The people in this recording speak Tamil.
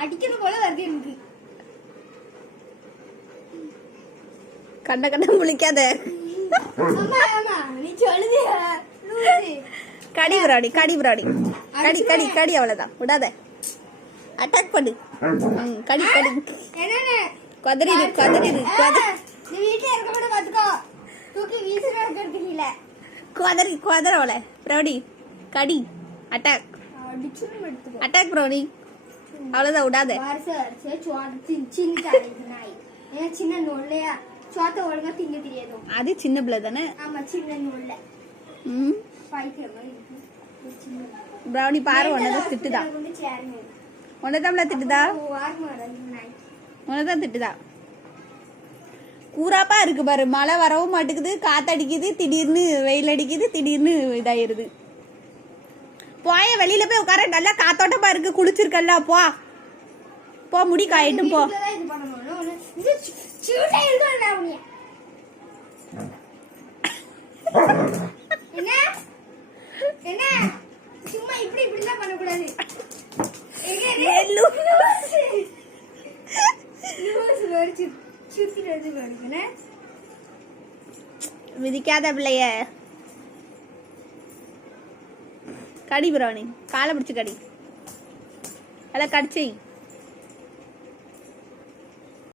அடிக்கிறது போல வருது எனக்கு. கண்ட கண்ட முழிக்காத. நீ சொல்லுது கடி பிராடி கடி பிராடி கடி கடி கடி அவ்வளவுதான் விடாத. அட்டாக் பண்ணு. கடி கடி கதறிடு கதறிடு நீ வீட்டுல இருக்க கூட பாத்துக்கோ. தூக்கி வீசுற இருக்கிறது இல்ல. கதறி கதற அவள பிராடி கடி அட்டாக் அட்டாக் பிராடி அவ்வளவுதான் விடாத. சின்ன நொல்லையா சோத்த ஒழுங்கா திங்க தெரியாது. அது சின்ன பிள்ளை தானே. ஆமா சின்ன நொல்ல. பிரௌனி பாரு உனதான் திட்டுதா. உனதான் திட்டுதா. உனதான் திட்டுதா. கூறாப்பா இருக்கு பாரு. மழை வரவும் மாட்டேங்குது, காத்தடிக்குது, திடீர்னு வெயில் அடிக்குது, திடீர்னு இதாயிருது. போய வெளியில போய் உட்கார. நல்லா காத்தோட்டமா இருக்கு, குளிச்சிருக்கல்ல. போ போ முடி காயிட்டும் போ. சும்மா இப்படி இப்படிலாம் பண்ணக்கூடாது. மிதிக்காத பிள்ளைய. கடி பிரௌனி காலை பிடிச்சு கடி. அதெல்லாம் கடிச்சு